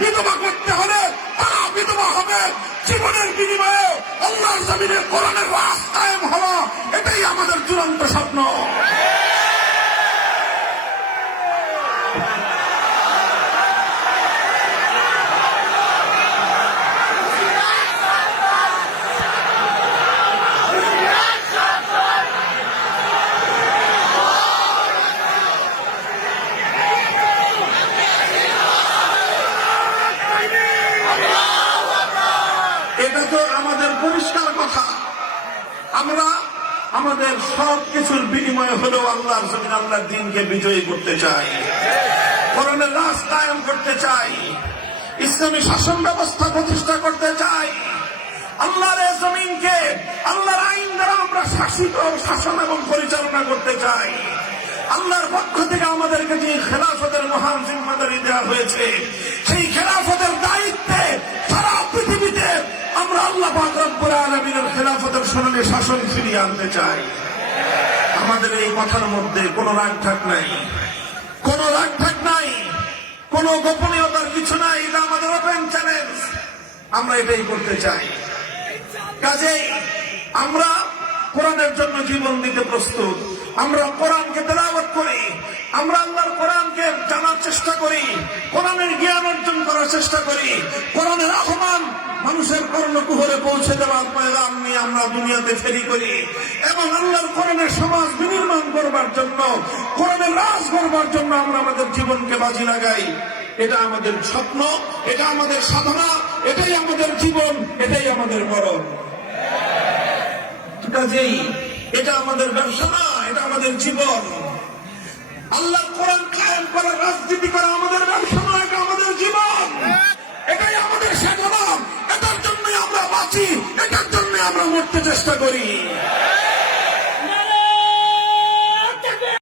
বিধবা করতে হলে তারা বিধবা হবে। জীবনের বিনিময়ে আল্লাহর জমিনে কোরআনের রাজ কায়েম হওয়া, এটাই আমাদের চূড়ান্ত স্বপ্ন। এটা তো আমাদের পরিষ্কার কথা। আমরা আমাদের সব কিছুর বিনিময়ে হলেও আল্লাহর জমিন, আল্লাহর দ্বীনকে বিজয়ী করতে চাই, কোরআনের রাজ কায়েম করতে চাই, ইসলামী শাসন ব্যবস্থা প্রতিষ্ঠা করতে চাই। আল্লাহর এই জমিনকে আল্লাহর আইন দ্বারা আমরা শাসিত, শাসন এবং পরিচালনা করতে চাই। আল্লাহর পক্ষ থেকে আমাদেরকে যে খেলাফতের মহান জিম্মাদারি দেওয়া হয়েছে, সেই খেলাফতের দায়িত্বে সারা পৃথিবীতে আমরা আল্লাহ পাক রব্বুল আলামিনের খেলাফতের সোনালী শাসন ফিরিয়ে আনতে চাই। আমাদের এই কথার মধ্যে কোনো রাগ ঠাক নাই, কোনো রাগ ঠাক নাই, কোনো গোপনীয়তার কিছু নাই। এটা আমাদের ওপেন চ্যালেঞ্জ, আমরা এটাই করতে চাই। কাজেই আমরা কোরআনের জন্য জীবন দিতে প্রস্তুত। আমরা কোরআনকে তেলাওয়াত করি, আমরা আল্লাহর কোরআনকে জানার চেষ্টা করি, কোরআনের জ্ঞান অর্জন করার চেষ্টা করি। কোরআনের আহ্বান মানুষের কর্ণকুহরে পৌঁছে দেওয়ার পয়গাম নিয়ে আমরা দুনিয়াতে ফেরি করি এবং আল্লাহর কোরআনের সমাজ বিনির্মাণ করবার জন্য, কোরআনের রাজ করবার জন্য আমরা আমাদের জীবনকে বাজি লাগাই। এটা আমাদের স্বপ্ন, এটা আমাদের সাধনা, এটাই আমাদের জীবন, এটাই আমাদের মরণ। কাজেই এটা আমাদের ব্যবসা না, এটা আমাদের জীবন। আল্লাহর কোরআন কায়েম করা, রাজনীতি করা আমাদের ব্যবসা না, এটা আমাদের জীবন, এটাই আমাদের সাধনা। এটার জন্য আমরা বাঁচি, এটার জন্য আমরা মরতে চেষ্টা করি।